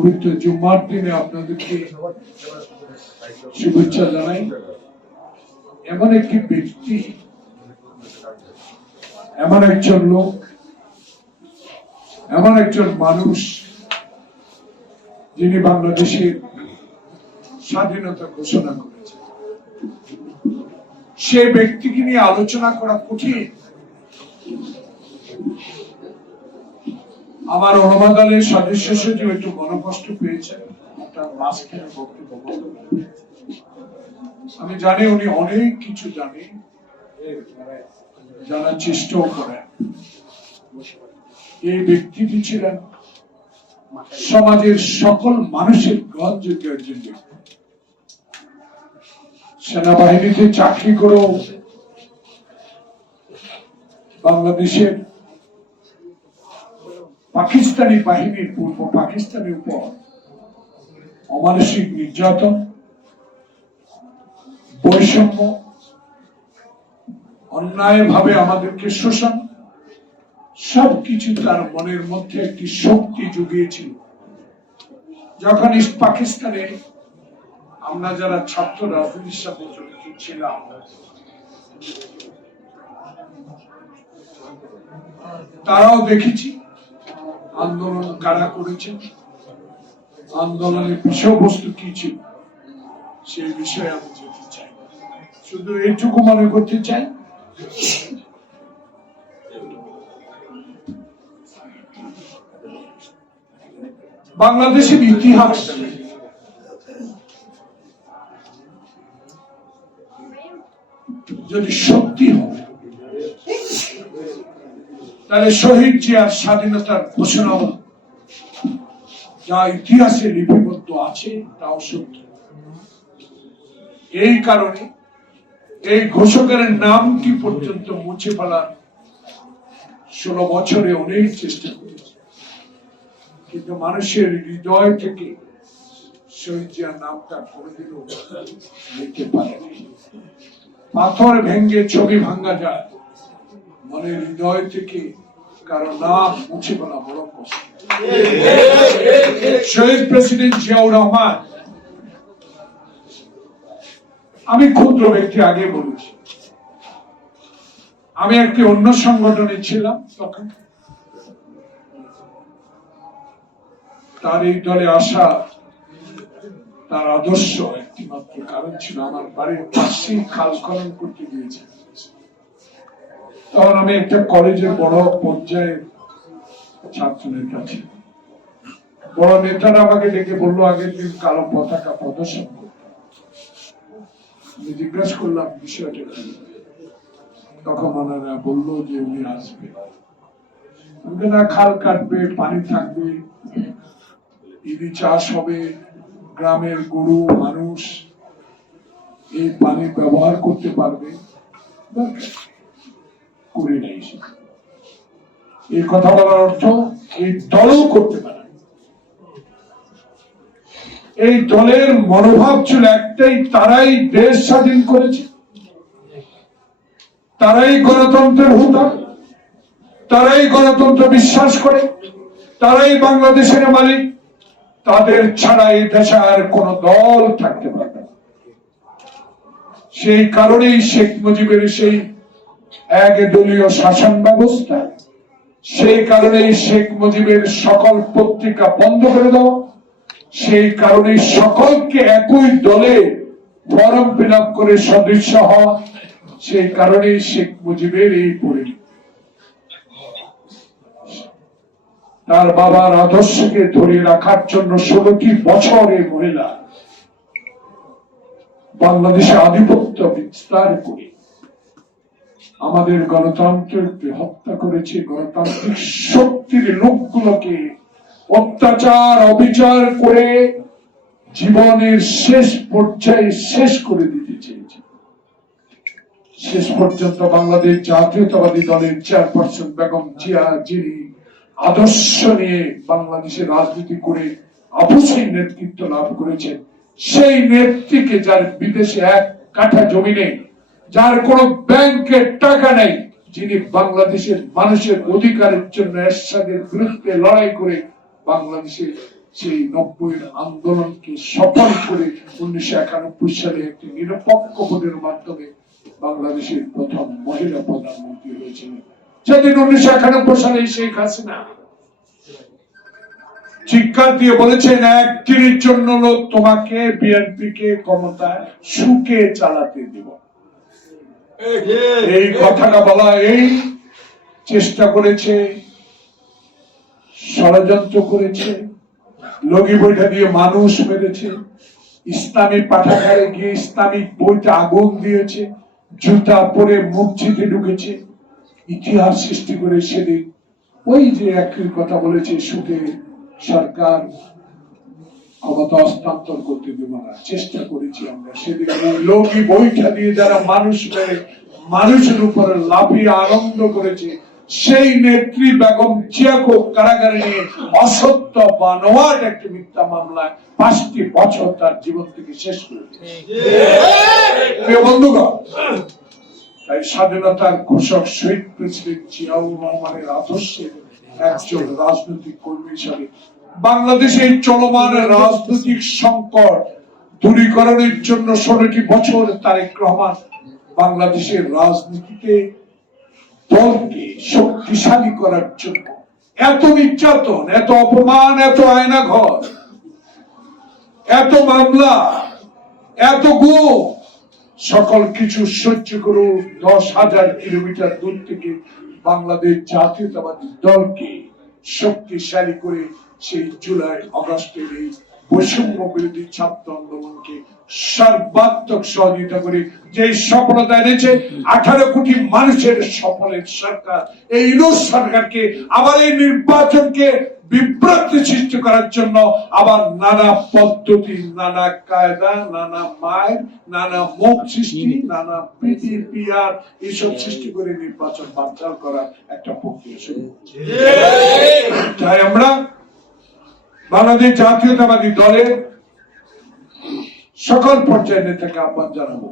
পবিত্র জুম্মার দিনে আপনাদেরকে শুভেচ্ছা জানাই। এমন একটি ব্যক্তি, এমন একজন লোক, এমন একজন মানুষ যিনি বাংলাদেশের স্বাধীনতা ঘোষণা করেছেন। সে ব্যক্তিকে নিয়ে আলোচনা করা কঠিন। আমার অনুবাদালের সদস্য সচিব একটু মনোকষ্ট দিয়েছেন। আমি জানি উনি অনেক কিছু জানে। জানার চেষ্টাও করেন। এই ব্যক্তিটি ছিলেন সমাজের সকল মানুষের গ্রহণযোগ্য একজন সেনাবাহিনীতে চাকরি করেও বাংলাদেশের পাকিস্তানি বাহিনীর পূর্ব পাকিস্তানের উপর অমানসিক নির্যাতন, বৈষম্য, অন্যায়ভাবে আমাদেরকে শোষণ, সবকিছু তার মনের মধ্যে একটি শক্তি জুগিয়েছিল। যখন ইস্ট পাকিস্তানে আমরা যারা ছাত্র রাজনীতির সাথে জড়িত ছিলাম, তারাও দেখেছি আন্দোলন কারা করেছেন আন্দোলনের বিষয়বস্তু কি ছিল? সেই বিষয়ে আমি যেতে চাই শুধু এইটুকু মনে করতে চাই। বাংলাদেশের ইতিহাস যদি সত্যি হয় তাহলে শহীদ জিয়ার স্বাধীনতার ঘোষণাও যা ইতিহাসে লিপিবদ্ধ আছে, তাও সত্য। এই কারণে এই ঘোষকের নামটি পর্যন্ত মুছে ফেলার ষোলো বছরে অনেক চেষ্টা করেছে। কিন্তু মানুষের হৃদয় থেকে শহীদ জিয়ার নামটা নিতে পারেনি। পাথর ভেঙ্গে ছবি ভাঙ্গা যায়। মনের হৃদয় থেকে কারও নাম মুছে ফেলা বড় কষ্ট। শহীদ প্রেসিডেন্ট জিয়াউর রহমান, আমি ক্ষুদ্র ব্যক্তি আগে বলেছি। আমি একটি অন্য সংগঠনে ছিলাম তখন। তার এই দলে আসা তার আদর্শ একটি মাত্র কারণ ছিল আমার বাড়ির পাশেই খাল খনন করতে গিয়েছে। তখন আমি একটা কলেজের বড় পর্যায়ে ছাত্র নেতা ছিল বড় নেতারা আমাকে ডেকে বলল আগের দিন কালো পতাকা প্রদর্শন আমি জিজ্ঞাসা করলাম, বিষয়টা তখন ওনারা বলল যে, উনি আসবে। না, খাল কাটবে, পানি থাকবে ইদি চাষ হবে, গ্রামের গরু, মানুষ এই পানি ব্যবহার করতে পারবে? করে নাই এই কথা বলার অর্থ এই দলও করতে পারে। এই দলের মনোভাব ছিল একটাই, তারাই দেশ স্বাধীন করেছে। তারাই গণতন্ত্রের হুতা তারাই গণতন্ত্র বিশ্বাস করে, তারাই বাংলাদেশের মালিক। তাদের ছাড়া এই দেশে আর কোন দল থাকতে পারবে না। সেই কারণেই শেখ মুজিবের সেই এক দলীয় শাসন ব্যবস্থা, সেই কারণেই শেখ মুজিবের সকল পত্রিকা বন্ধ করে দেওয়া সেই কারণে সকলকে একই দলে ফরম ফিল করে সদস্য হওয়া, সেই কারণেই শেখ মুজিবের এই পরিণতি। তার বাবার আদর্শকে ধরে রাখার জন্য ষোলোটি বছরের মহিলা বাংলাদেশে আধিপত্য বিস্তার করে আমাদের গণতন্ত্রকে হত্যা করেছে গণতান্ত্রিক শক্তির লোকগুলোকে। অত্যাচার, অবিচার করে জীবনের শেষ পর্যায়ে শেষ করে দিতে চেয়েছে। শেষ পর্যন্ত বাংলাদেশ জাতীয়তাবাদী দলের চেয়ারপারসন বেগম জিয়া যিনি আদর্শ নিয়ে বাংলাদেশের রাজনীতি করে অবশ্যই নেতৃত্ব লাভ করেছেন, সেই নেত্রীকে যার বিদেশে এক কাঠা জমি নেই যার কোনো ব্যাংকের টাকা নেই, যিনি বাংলাদেশের মানুষের অধিকারের জন্য এরশাদের বিরুদ্ধে লড়াই করে বাংলাদেশের সেই নব্বইয়ের আন্দোলনকে সফল করে উনিশশো একানব্বই সালে একটি নিরপেক্ষ ভোটের মাধ্যমে বাংলাদেশের প্রথম মহিলা প্রধানমন্ত্রী হয়েছিলেন। সেদিন উনিশশো একানব্বই সালে শেখ হাসিনা চিৎকার দিয়ে বলেছেন একদিনের জন্য লোক তোমাকে বিএনপি কে ক্ষমতায় সুখে চালাতে দিব। এই কথাটা বলা এই চেষ্টা করেছে, ষড়যন্ত্র করেছে, লগি বইটা দিয়ে মানুষ মেরেছে, ইসলামী পাঠাগারে গিয়ে ইসলামিক বইটা আগুন দিয়েছে, জুতা পরে মসজিদে ঢুকেছে, ইতিহাস সৃষ্টি করে সেদিন। ওই যে একই কথা বলেছে সুখে সরকার। ক্ষমতা করতে দেব না। চেষ্টা করেছি আমরা। বইটা দিয়ে যারা মানুষ মানুষের উপরে লাফিয়ে আনন্দ করেছে, সেই নেত্রী বেগম কারাগারে নিয়ে অসত্য একটি মিথ্যা মামলায় পাঁচটি বছর তার জীবন থেকে শেষ প্রিয় বন্ধুগণ, তাই স্বাধীনতার ঘোষক শহীদ প্রেসিডেন্ট জিয়াউর রহমানের আদর্শের একজন রাজনৈতিক কর্মী হিসাবে বাংলাদেশে এই চলমান রাজনৈতিক সংকট দূরীকরণের জন্য ষোলোটি বছর তারেক রহমান বাংলাদেশের রাজনীতিতে দলকে শক্তিশালী করার জন্য এত নির্যাতন, এত অপমান, এত আয়না ঘর এত মামলা, এত গো সকল কিছু সহ্য করে দশ হাজার কিলোমিটার দূর থেকে বাংলাদেশ জাতীয়তাবাদী দলকে শক্তিশালী করে সেই জুলাই অগস্টের এই বৈষম্য বিরোধী ছাত্র আন্দোলনকে সর্বাত্মক সহযোগিতা করে যে সফলতা এনেছে, আঠারো কোটি মানুষের সফলের সরকার, এই ইউনুস সরকারকে, আবার এই নির্বাচনকে বিভ্রান্তি সৃষ্টি করার জন্য আবার নানা পদ্ধতি, নানা কায়দা, নানা মায়ের নানা মুখ সৃষ্টি, নানা পিডিপিআর এসব সৃষ্টি করে নির্বাচন বানচাল করার একটা প্রক্রিয়া শুরু তাই আমরা বাংলাদেশ জাতীয়তাবাদী দলের সকল পর্যায়ের নেতাকে আহ্বান জানাব।